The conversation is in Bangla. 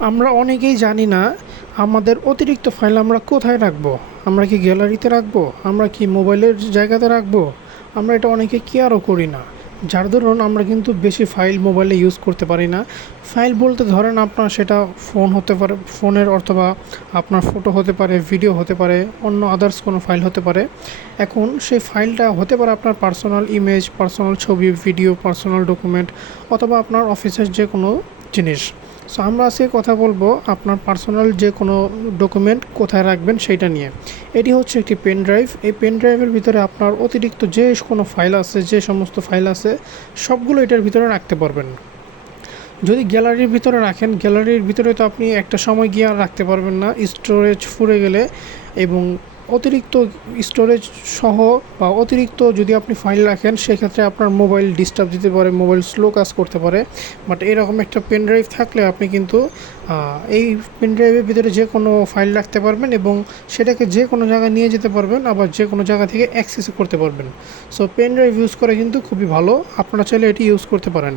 আমরা অনেকেই জানি না আমাদের অতিরিক্ত ফাইল আমরা কোথায় রাখবো। আমরা কি গ্যালারিতে রাখবো, আমরা কি মোবাইলের জায়গাতে রাখবো, আমরা এটা অনেকে কেয়ারও করি না। যার দরুন আমরা কিন্তু বেশি ফাইল মোবাইলে ইউজ করতে পারি না। ফাইল বলতে ধরেন আপনার সেটা ফোন হতে পারে, ফোনের অথবা আপনার ফটো হতে পারে, ভিডিও হতে পারে, অন্য আদার্স কোনো ফাইল হতে পারে। এখন সেই ফাইলটা হতে পারে আপনার পার্সোনাল ইমেজ, পার্সোনাল ছবি, ভিডিও, পার্সোনাল ডকুমেন্ট অথবা আপনার অফিসের যে কোনো জিনিস। সো আমরা আজকে কথা বলবো আপনার পার্সোনাল যে কোনো ডকুমেন্ট কোথায় রাখবেন সেইটা নিয়ে। এটি হচ্ছে একটি পেন ড্রাইভ। এই পেন ড্রাইভের ভিতরে আপনার অতিরিক্ত যে কোনো ফাইল আছে, যে সমস্ত ফাইল আছে সবগুলো এটার ভিতরে রাখতে পারবেন। যদি গ্যালারির ভিতরে রাখেন, গ্যালারির ভিতরে তো আপনি একটা সময় গিয়ে আর রাখতে পারবেন না, স্টোরেজ ফুরে গেলে। এবং অতিরিক্ত স্টোরেজ সহ বা অতিরিক্ত যদি আপনি ফাইল রাখেন সেক্ষেত্রে আপনার মোবাইল ডিস্টার্ব দিতে পারে, মোবাইল স্লো কাজ করতে পারে। বাট এরকম একটা পেন ড্রাইভ থাকলে আপনি কিন্তু এই পেন ড্রাইভের ভিতরে যে কোনো ফাইল রাখতে পারবেন এবং সেটাকে যে কোনো জায়গায় নিয়ে যেতে পারবেন, আবার যে কোনো জায়গা থেকে অ্যাক্সেস করতে পারবেন। সো পেন ড্রাইভ ইউজ করা কিন্তু খুবই ভালো, আপনারা চাইলে এটি ইউজ করতে পারেন।